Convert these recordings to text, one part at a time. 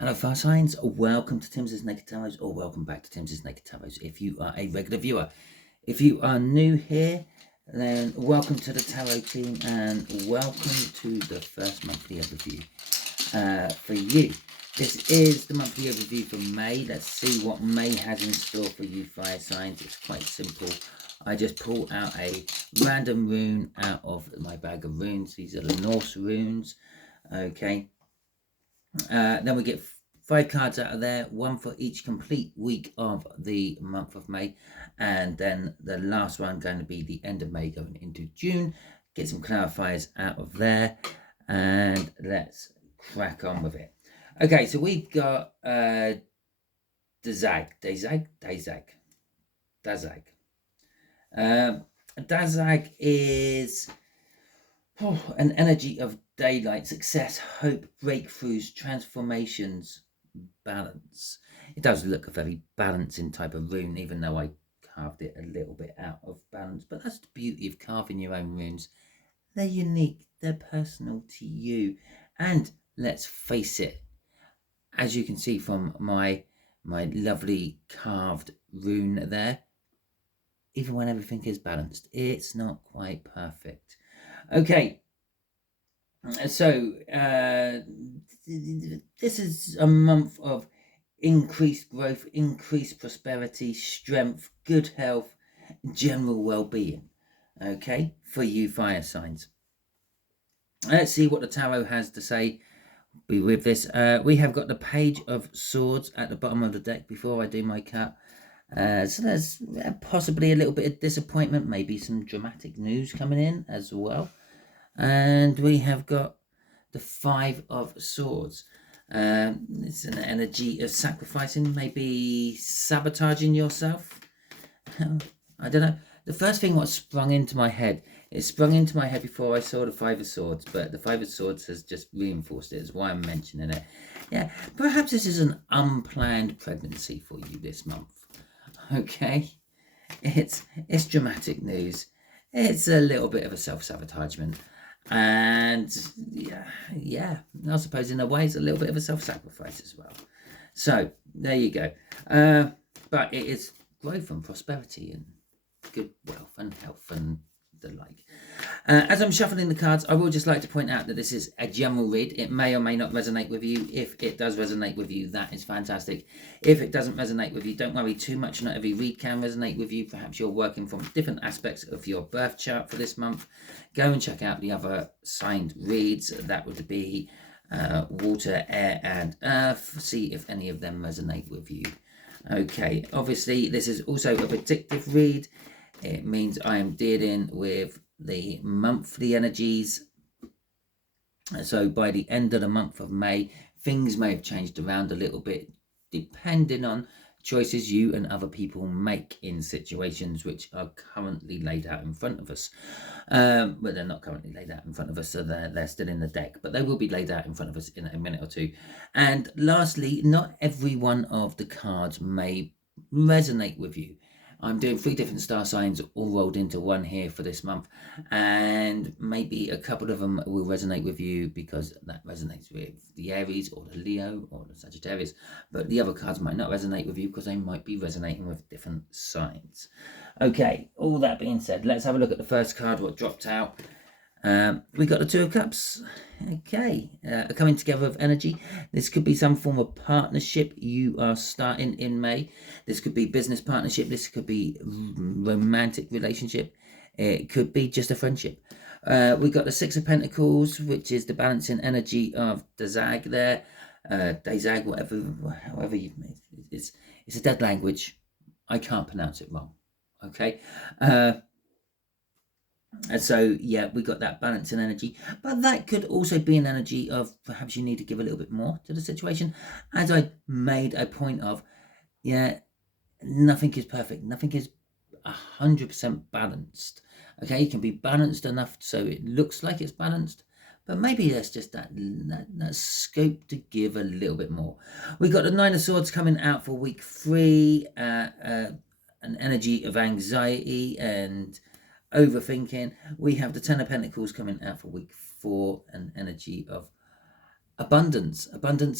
Hello, fire signs. Welcome to Timsy Naked Tarot, or welcome back to Timsy Naked Tarot if you are a regular viewer. If you are new here, then welcome to the tarot team and welcome to the first monthly overview for you. This is the monthly overview for May. Let's see what May has in store for you, fire signs. It's quite simple. I just pull out a random rune out of my bag of runes. These are the Norse runes. Okay. Then we get 5 cards out of there, one for each complete week of the month of May, and then the last one going to be the end of May going into June. Get some clarifiers out of there, and let's crack on with it. Okay, so we've got Dazag. Dazag is an energy of daylight, success, hope, breakthroughs, transformations, balance. It does look a very balancing type of rune, even though I carved it a little bit out of balance. But that's the beauty of carving your own runes. They're unique, they're personal to you. And let's face it, as you can see from my lovely carved rune there, even when everything is balanced, it's not quite perfect. Okay, so this is a month of increased growth, increased prosperity, strength, good health, general well-being, okay, for you fire signs. Let's see what the tarot has to say with this. We have got the Page of Swords at the bottom of the deck before I do my cut. So there's possibly a little bit of disappointment, maybe some dramatic news coming in as well. And we have got the 5 of Swords. It's an energy of sacrificing, maybe sabotaging yourself. I don't know. The first thing what sprung into my head, it sprung into my head before I saw the 5 of Swords, but the 5 of Swords has just reinforced it. That's why I'm mentioning it. Yeah, perhaps this is an unplanned pregnancy for you this month. Okay, it's dramatic news. It's a little bit of a self-sabotagement. And yeah, I suppose in a way it's a little bit of a self-sacrifice as well. So there you go. But it is growth and prosperity and good wealth and health and the like. As I'm shuffling the cards, I will just like to point out that this is a general read. It may or may not resonate with you. If it does resonate with you, that is fantastic. If it doesn't resonate with you, don't worry too much. Not every read can resonate with you. Perhaps you're working from different aspects of your birth chart for this month. Go and check out the other signed reads. That would be water, air, and earth. See if any of them resonate with you. Okay, obviously this is also a predictive read. It means I am dealing with the monthly energies. So by the end of the month of May, things may have changed around a little bit, depending on choices you and other people make in situations which are currently laid out in front of us. Well, they're not currently laid out in front of us, so they're still in the deck, but they will be laid out in front of us in a minute or two. And lastly, not every one of the cards may resonate with you. I'm doing 3 different star signs all rolled into one here for this month, and maybe a couple of them will resonate with you because that resonates with the Aries or the Leo or the Sagittarius, but the other cards might not resonate with you because they might be resonating with different signs. Okay, all that being said, let's have a look at the first card, what dropped out. We got the 2 of Cups. Okay, coming together of energy. This could be some form of partnership you are starting in May. This could be business partnership. This could be romantic relationship. It could be just a friendship. We got the 6 of Pentacles, which is the balancing energy of Dazag there. Dazag, however you, it's a dead language. I can't pronounce it wrong. Okay. And so, yeah, we got that balance and energy. But that could also be an energy of perhaps you need to give a little bit more to the situation. As I made a point of, yeah, nothing is perfect. Nothing is 100% balanced. Okay, it can be balanced enough so it looks like it's balanced. But maybe there's just that scope to give a little bit more. We got the 9 of Swords coming out for week 3. An energy of anxiety and overthinking. We have the 10 of Pentacles coming out for week 4, an energy of abundance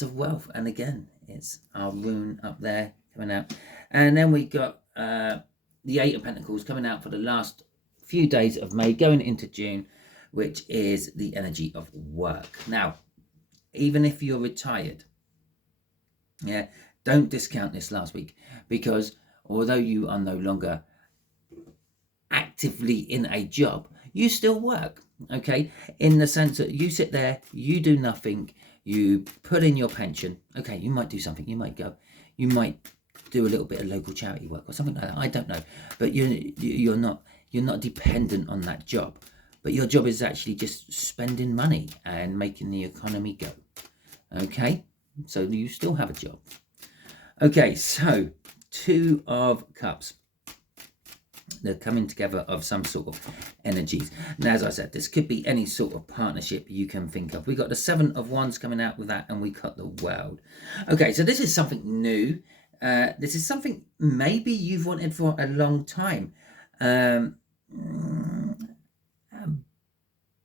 of wealth. And again, it's our rune up there coming out. And then we got the Eight of Pentacles coming out for the last few days of May, going into June, which is the energy of work. Now, even if you're retired, yeah, don't discount this last week, because although you are no longer actively in a job, you still work, okay? In the sense that you sit there, you do nothing, you put in your pension. Okay, you might do something, you might do a little bit of local charity work or something like that, I don't know, but you're not dependent on that job, but your job is actually just spending money and making the economy go. Okay, so you still have a job. Okay, so Two of Cups. They're coming together of some sort of energies. Now, as I said, this could be any sort of partnership you can think of. We got the Seven of Wands coming out with that, and we got the World. Okay, so this is something new. This is something maybe you've wanted for a long time.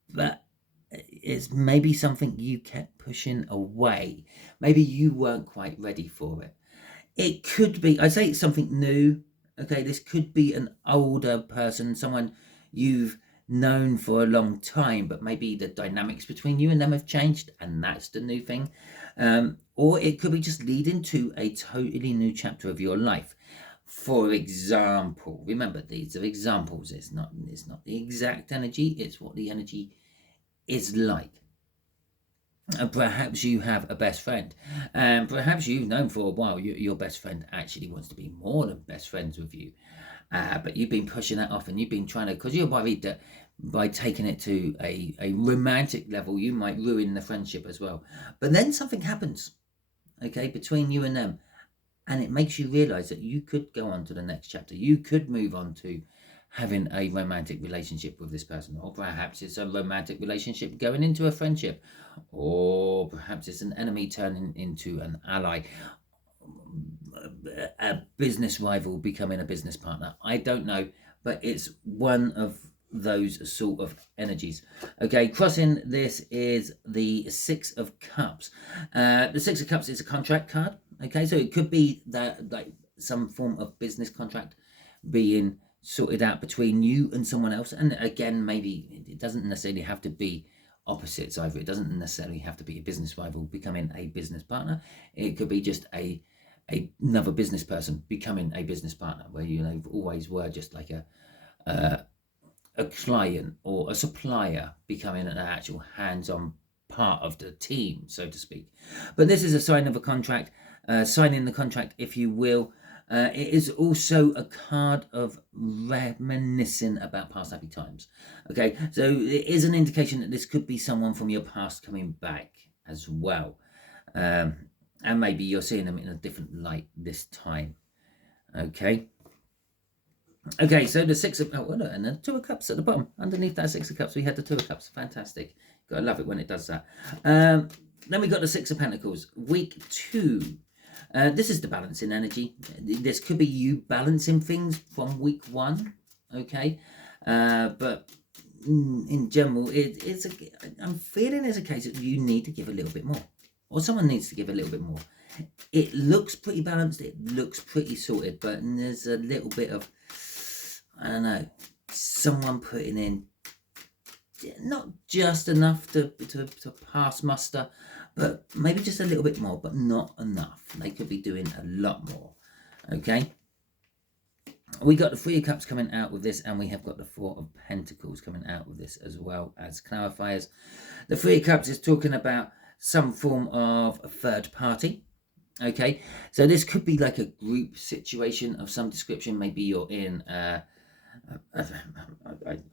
But it's maybe something you kept pushing away. Maybe you weren't quite ready for it. It could be, I say it's something new. Okay, this could be an older person, someone you've known for a long time, but maybe the dynamics between you and them have changed, and that's the new thing. Or it could be just leading to a totally new chapter of your life. For example, remember, these are examples. It's not the exact energy, it's what the energy is like. Perhaps you have a best friend, and perhaps you've known for a while your best friend actually wants to be more than best friends with you, but you've been pushing that off, and you've been trying to, because you're worried that by taking it to a romantic level you might ruin the friendship as well. But then something happens, okay, between you and them, and it makes you realize that you could go on to the next chapter. You could move on to having a romantic relationship with this person, or perhaps it's a romantic relationship going into a friendship, or perhaps it's an enemy turning into an ally, a business rival becoming a business partner. I don't know, but it's one of those sort of energies. Okay, crossing this is the Six of Cups. The Six of Cups is a contract card. Okay, so it could be that, like, some form of business contract being sorted out between you and someone else. And again, maybe it doesn't necessarily have to be opposites either. It doesn't necessarily have to be a business rival becoming a business partner. It could be just another business person becoming a business partner, where you always were just like a client or a supplier becoming an actual hands-on part of the team, so to speak. But this is a sign of a contract, signing the contract, if you will. It is also a card of reminiscing about past happy times. Okay, so it is an indication that this could be someone from your past coming back as well. And maybe you're seeing them in a different light this time. Okay. Okay, so the Six of... Oh, and the Two of Cups at the bottom. Underneath that Six of Cups, we had the Two of Cups. Fantastic. Gotta love it when it does that. Then we got the Six of Pentacles. Week 2. This is the balancing energy. This could be you balancing things from week 1, okay? But in general, I'm feeling it's a case that you need to give a little bit more, or someone needs to give a little bit more. It looks pretty balanced, it looks pretty sorted, but there's a little bit of, I don't know, someone putting in not just enough to pass muster, but maybe just a little bit more, but not enough. They could be doing a lot more. Okay. We got the Three of Cups coming out with this, and we have got the Four of Pentacles coming out with this as well as clarifiers. The Three of Cups is talking about some form of a third party. Okay, so this could be like a group situation of some description. Maybe you're in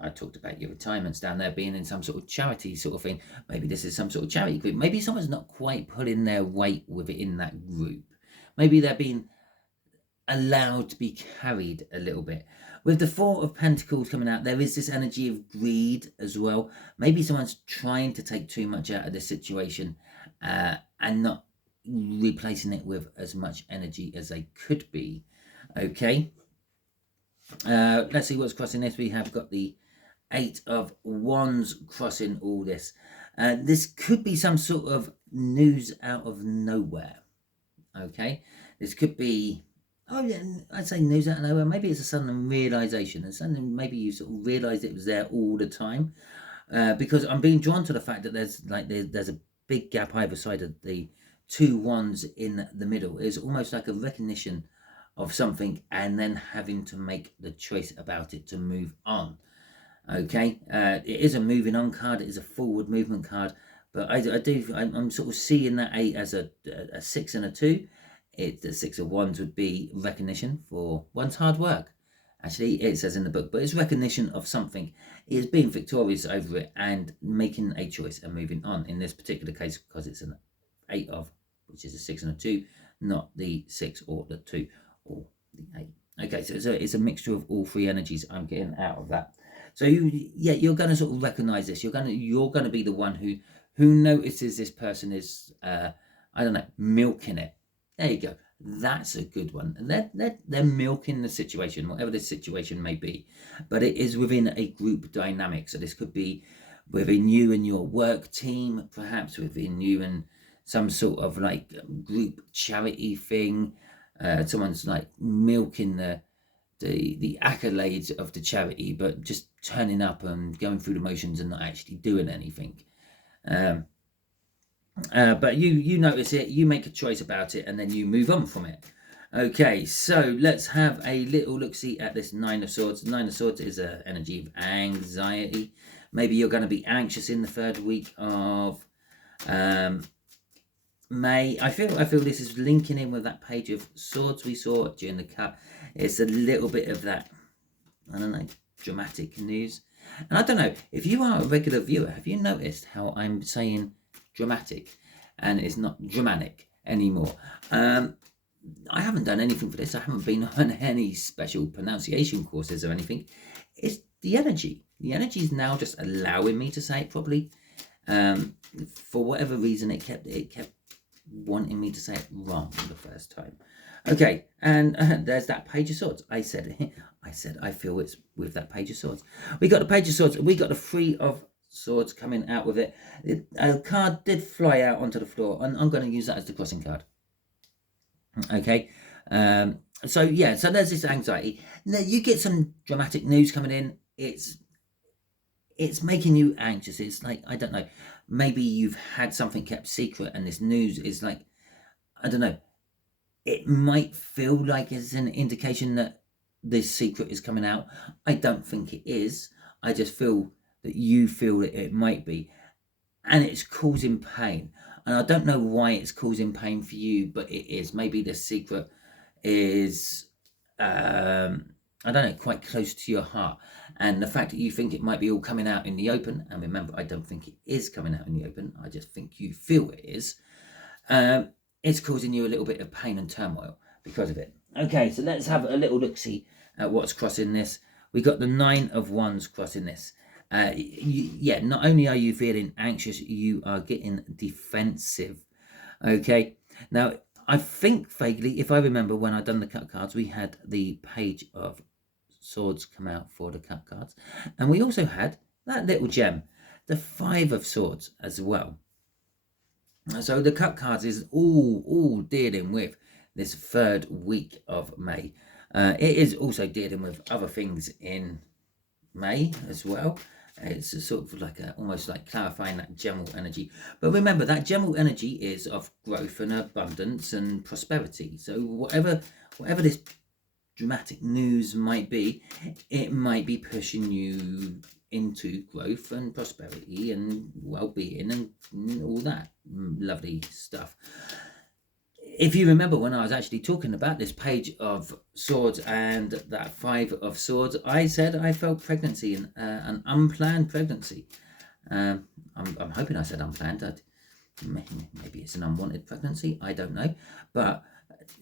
I talked about your retirements down there, being in some sort of charity sort of thing. Maybe this is some sort of charity group. Maybe someone's not quite pulling their weight with it in that group. Maybe they're being allowed to be carried a little bit. With the Four of Pentacles coming out, there is this energy of greed as well. Maybe someone's trying to take too much out of this situation and not replacing it with as much energy as they could be. Okay. Let's see what's crossing this. We have got the Eight of Wands crossing all this. This could be some sort of news out of nowhere. Okay, this could be, oh yeah, I'd say news out of nowhere. Maybe it's a sudden realization, and suddenly maybe you sort of realized it was there all the time. Because I'm being drawn to the fact that there's a big gap either side of the two wands in the middle. It's almost like a recognition of something and then having to make the choice about it to move on. Okay, it is a moving on card. It is a forward movement card, but I'm sort of seeing that 8 as a 6 and a 2. The 6 of Wands would be recognition for one's hard work. Actually, it says in the book, but it's recognition of something. It is being victorious over it and making a choice and moving on. In this particular case, because it's an 8 of, which is a 6 and a 2, not the 6 or the 2 or the 8. Okay, so it's a mixture of all three energies I'm getting out of that. So you're going to sort of recognize this. You're going to be the one who notices this person is I don't know, milking it. There you go. That's a good one. And they're milking the situation, whatever the situation may be. But it is within a group dynamic. So this could be within you and your work team, perhaps within you and some sort of like group charity thing. Someone's like milking the accolades of the charity, but just turning up and going through the motions and not actually doing anything. But you notice it, you make a choice about it, and then you move on from it. Okay, so let's have a little look-see at this 9 of Swords. 9 of Swords is an energy of anxiety. Maybe you're going to be anxious in the third week of May. I feel this is linking in with that Page of Swords we saw during the cut. It's a little bit of that, I don't know, dramatic news. And I don't know, if you are a regular viewer, have you noticed how I'm saying dramatic and it's not dramatic anymore? I haven't done anything for this. I haven't been on any special pronunciation courses or anything. It's the energy. The energy is now just allowing me to say it properly. For whatever reason, it kept wanting me to say it wrong the first time. Okay, and there's that Page of Swords. I said I feel it's with that Page of Swords. We got the Page of Swords. We got the 3 of Swords coming out with it. A card did fly out onto the floor, and I'm going to use that as the crossing card. Okay, so yeah, so there's this anxiety. Now you get some dramatic news coming in. It's making you anxious. It's like, I don't know, maybe you've had something kept secret, and this news is like, I don't know, it might feel like it's an indication that this secret is coming out. I don't think it is. I just feel that you feel that it might be, and it's causing pain. And I don't know why it's causing pain for you, but it is. Maybe the secret is, I don't know, quite close to your heart. And the fact that you think it might be all coming out in the open, and remember, I don't think it is coming out in the open. I just think you feel it is. It's causing you a little bit of pain and turmoil because of it. Okay, so let's have a little look-see at what's crossing this. We got the 9 of Wands crossing this. Not only are you feeling anxious, you are getting defensive. Okay, now I think vaguely, if I remember when I'd done the cut cards, we had the Page of Swords come out for the cut cards, and we also had that little gem, the 5 of Swords as well. So the cut cards is all dealing with this third week of May. It is also dealing with other things in May as well. It's a sort of like almost like clarifying that general energy. But remember, that general energy is of growth and abundance and prosperity. So whatever this dramatic news might be, it might be pushing you into growth and prosperity and well-being and all that lovely stuff. If you remember, when I was actually talking about this Page of Swords and that 5 of Swords, I said I felt pregnancy, and an unplanned pregnancy. I'm hoping I said unplanned. Maybe it's an unwanted pregnancy. I don't know. But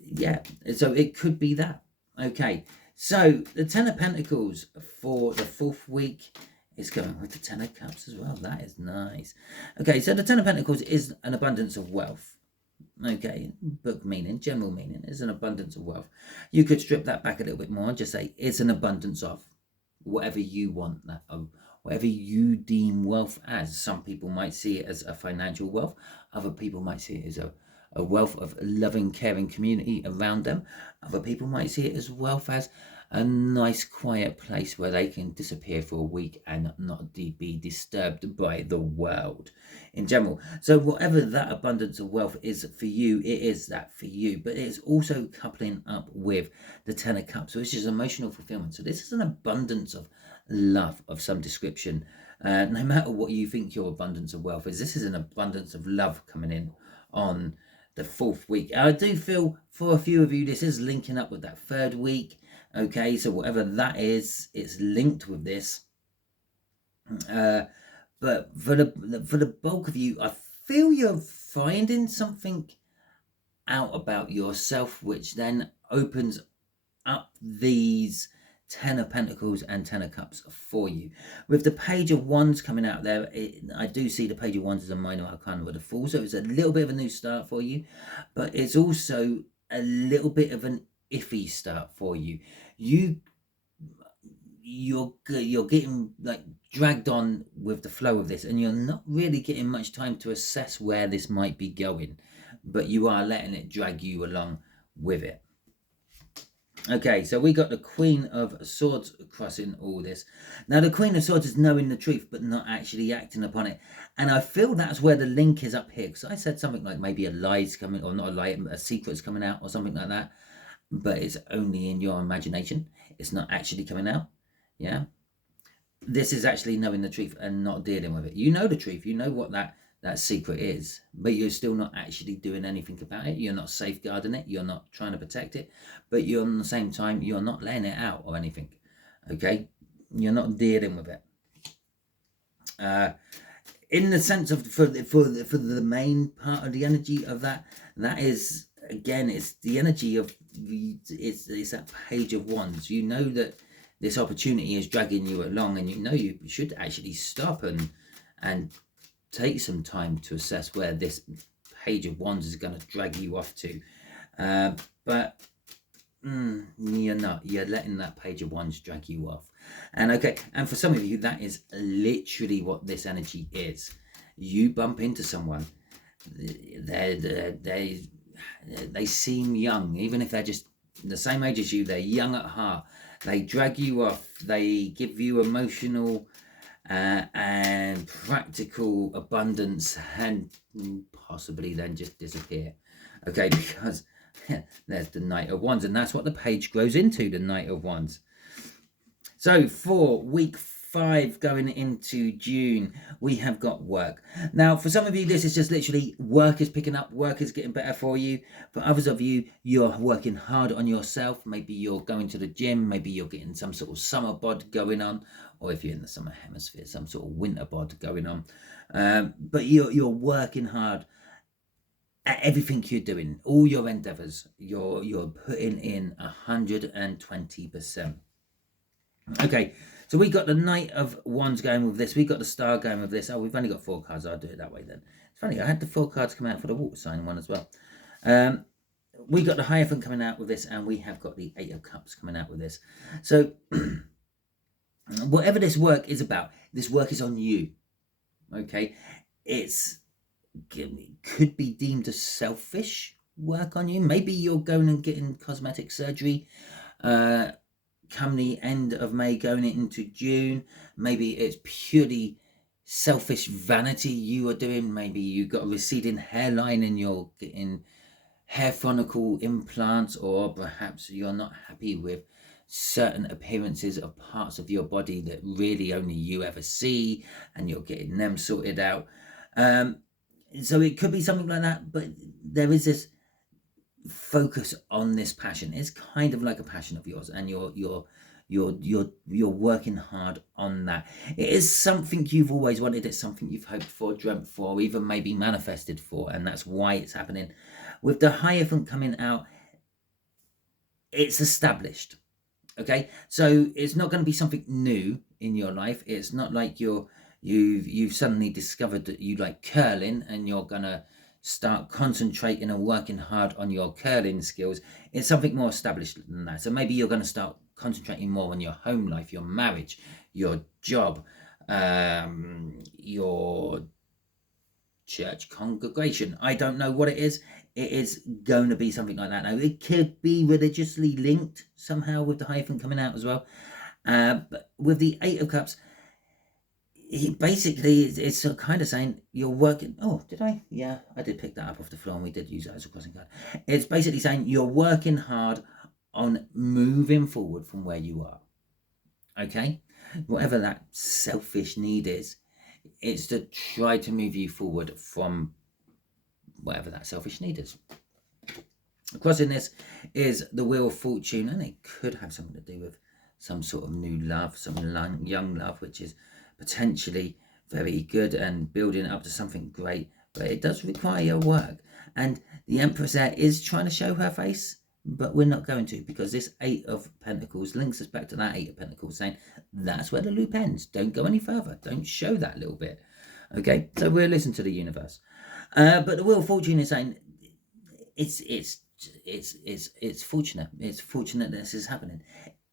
yeah, so it could be that. Okay, so the 10 of Pentacles for the 4th week is going with the 10 of Cups as well. That is nice. Okay, so the 10 of Pentacles is an abundance of wealth. Okay, book meaning, general meaning is an abundance of wealth. You could strip that back a little bit more and just say it's an abundance of whatever you want that, whatever you deem wealth as. Some people might see it as a financial wealth. Other people might see it as a wealth of loving, caring community around them. Other people might see it as wealth as a nice, quiet place where they can disappear for a week and not be disturbed by the world in general. So whatever that abundance of wealth is for you, it is that for you. But it's also coupling up with the Ten of Cups, which is emotional fulfillment. So this is an abundance of love of some description. No matter what you think your abundance of wealth is, this is an abundance of love coming in on the 4th week. I do feel for a few of you this is linking up with that 3rd week. Okay, so whatever that is, it's linked with this. But for the bulk of you, I feel you're finding something out about yourself, which then opens up these 10 of Pentacles and 10 of Cups for you. With the Page of Wands coming out there, I do see the Page of Wands as a minor arcana with a Fool, so it's a little bit of a new start for you, but it's also a little bit of an iffy start for you. You're getting like dragged on with the flow of this, and you're not really getting much time to assess where this might be going, but you are letting it drag you along with it. Okay, so we got the Queen of Swords crossing all this. Now, the Queen of Swords is knowing the truth, but not actually acting upon it. And I feel that's where the link is up here. Because I said something like maybe a lie's coming, or not a lie, a secret's coming out, or something like that. But it's only in your imagination. It's not actually coming out. Yeah. This is actually knowing the truth and not dealing with it. You know the truth. You know what that secret is, but you're still not actually doing anything about it. You're not safeguarding it. You're not trying to protect it, but you're on the same time, you're not letting it out or anything. Okay. You're not dealing with it. In the sense of for the main part of the energy of that is, again, it's the energy of it's that Page of Wands. You know that this opportunity is dragging you along, and you know you should actually stop and take some time to assess where this Page of Wands is going to drag you off to. But you're not. You're letting that Page of Wands drag you off. And okay, and for some of you, that is literally what this energy is. You bump into someone, they seem young, even if they're just the same age as you, they're young at heart. They drag you off. They give you emotional and practical abundance, and possibly then just disappear. Okay, because there's the Knight of Wands, and that's what the page grows into, the Knight of Wands. So for week 5 going into June, we have got work. Now, for some of you, this is just literally work is picking up, work is getting better for you. For others of you, you're working hard on yourself. Maybe you're going to the gym, maybe you're getting some sort of summer bod going on, or if you're in the summer hemisphere, some sort of winter bod going on. But you're working hard at everything you're doing, all your endeavors. You're putting in 120%. Okay, so we got the Knight of Wands going with this. We got the Star going with this. Oh, we've only got 4 cards. I'll do it that way then. It's funny, I had the 4 cards come out for the water sign one as well. We got the Hierophant coming out with this, and we have got the 8 of Cups coming out with this. So whatever this work is about, this work is on you. Okay, it could be deemed a selfish work on you. Maybe you're going and getting cosmetic surgery come the end of May going into June. Maybe it's purely selfish vanity you are doing. Maybe you've got a receding hairline and you're getting hair follicle implants, or perhaps you're not happy with certain appearances of parts of your body that really only you ever see, and you're getting them sorted out. So it could be something like that, but there is this focus on this passion. It's kind of like a passion of yours, and you're working hard on that. It is something you've always wanted. It's something you've hoped for, dreamt for, even maybe manifested for, and that's why it's happening. With the Hierophant coming out, it's established. Okay, so it's not going to be something new in your life. It's not like you've suddenly discovered that you like curling and you're gonna start concentrating and working hard on your curling skills. It's something more established than that. So maybe you're going to start concentrating more on your home life, your marriage, your job, your church congregation. I don't know what it is. It is going to be something like that. Now, it could be religiously linked somehow with the hyphen coming out as well. But with the Eight of Cups, basically it's kind of saying you're working. Oh, did I? Yeah, I did pick that up off the floor, and we did use that as a crossing card. It's basically saying you're working hard on moving forward from where you are. Okay, whatever that selfish need is, it's to try to move you forward from whatever that selfish need is. Crossing this is the Wheel of Fortune, and it could have something to do with some sort of new love, some young love, which is potentially very good and building up to something great, but it does require work. And the Empress there is trying to show her face, but we're not going to, because this Eight of Pentacles links us back to that Eight of Pentacles, saying that's where the loop ends. Don't go any further. Don't show that little bit. Okay, so we'll listen to the universe. But the Wheel of Fortune is saying it's fortunate. It's fortunate this is happening.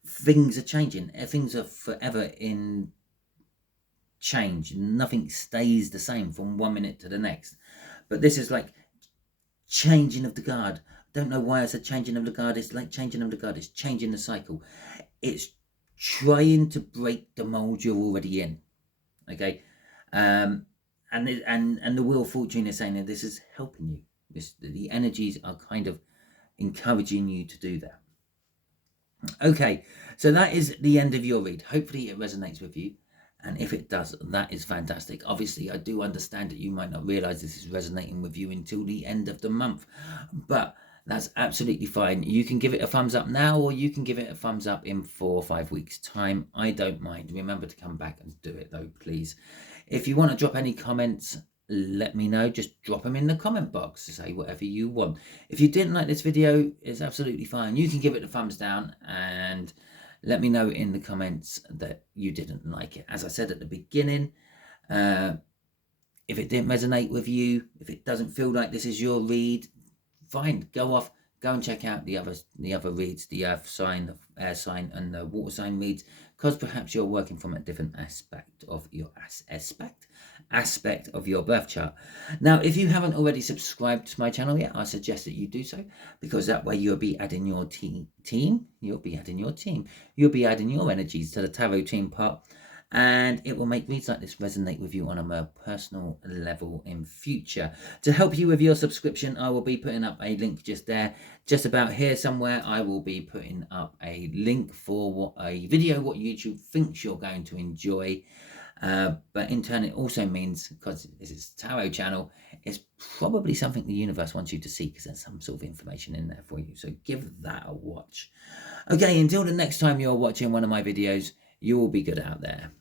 Things are changing. Things are forever in change. Nothing stays the same from one minute to the next. But this is like changing of the guard. Don't know why I said changing of the guard. It's like changing of the guard. It's changing the cycle. It's trying to break the mold you're already in. Okay, and the Wheel of Fortune is saying that this is helping you. The energies are kind of encouraging you to do that. Okay, so that is the end of your read. Hopefully it resonates with you, and if it does, that is fantastic. Obviously, I do understand that you might not realize this is resonating with you until the end of the month, but that's absolutely fine. You can give it a thumbs up now, or you can give it a thumbs up in 4 or 5 weeks time. I don't mind. Remember to come back and do it though, please. If you want to drop any comments, let me know. Just drop them in the comment box to say whatever you want. If you didn't like this video, it's absolutely fine. You can give it a thumbs down and let me know in the comments that you didn't like it. As I said at the beginning, if it didn't resonate with you, if it doesn't feel like this is your read, fine, go off, go and check out the other reads, the earth sign, the air sign, and the water sign reads, because perhaps you're working from a different aspect of your aspect of your birth chart. Now, if you haven't already subscribed to my channel yet, I suggest that you do so, because that way you'll be adding your team. You'll be adding your energies to the tarot team part, and it will make reads like this resonate with you on a more personal level in future. To help you with your subscription, I will be putting up a link just there, just about here somewhere. I will be putting up a link for a video what YouTube thinks you're going to enjoy. But in turn, it also means, because this is a tarot channel, it's probably something the universe wants you to see, because there's some sort of information in there for you. So give that a watch. Okay, until the next time you're watching one of my videos, you will be good out there.